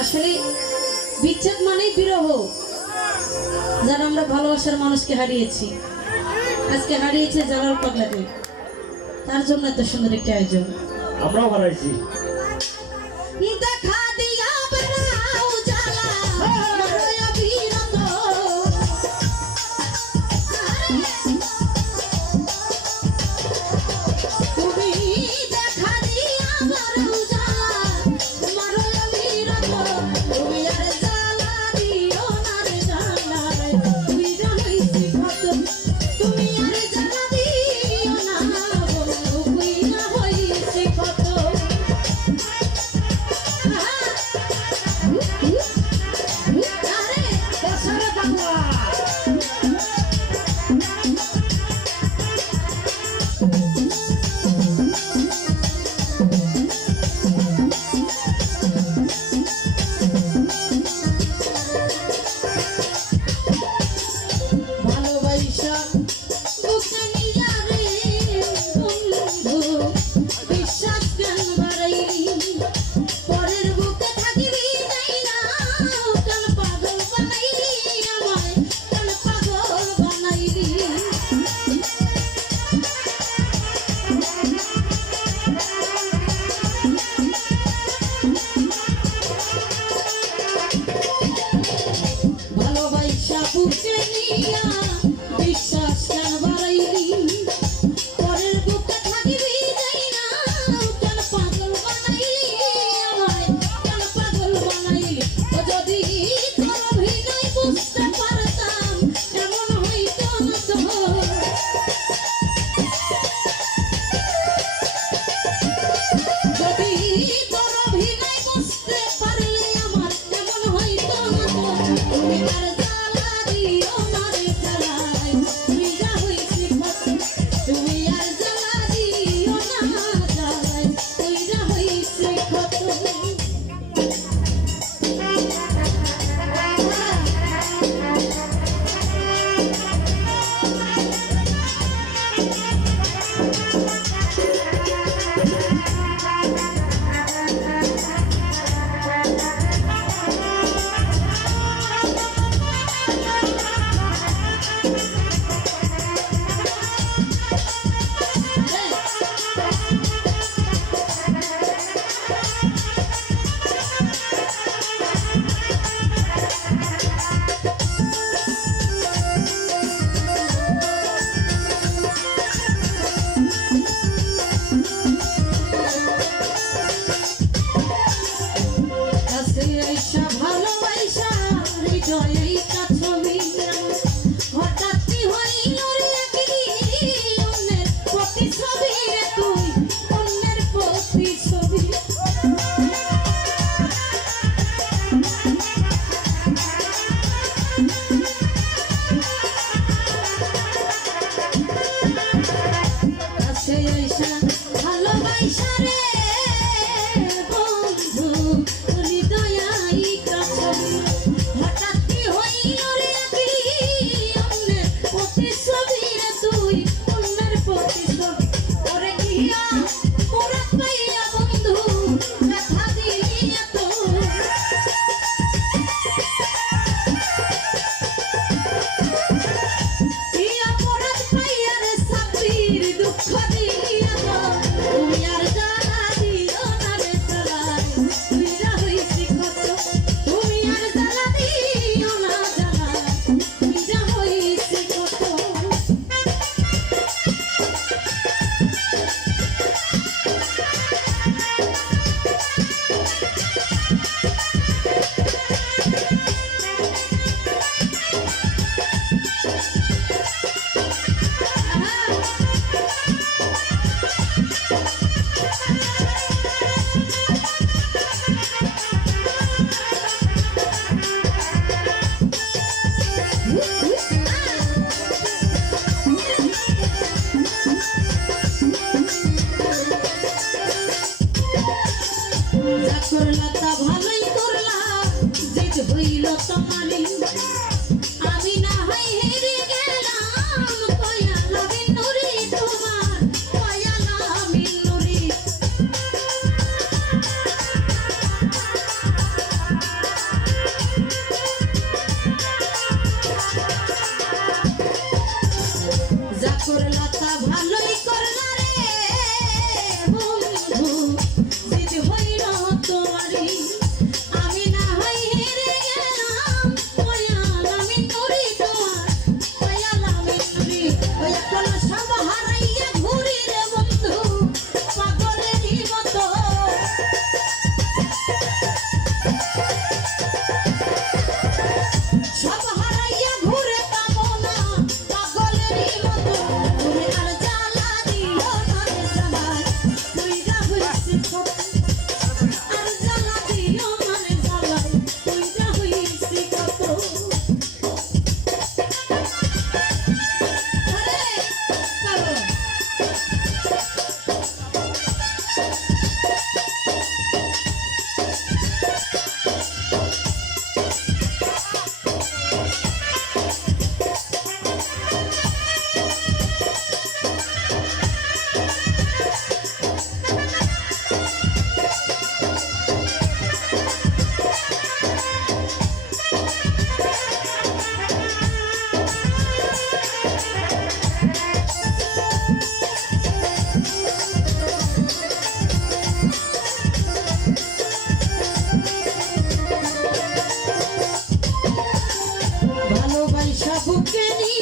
আসলে বিচ্ছেদ মানেই বিরহ, যারা আমরা ভালোবাসার মানুষকে হারিয়েছি। আজকে হারিয়েছে জালাল পাগলাকে তার জন্য এত সুন্দর একটি আয়োজন। আমরাও হারাইছি। por la Apple candy.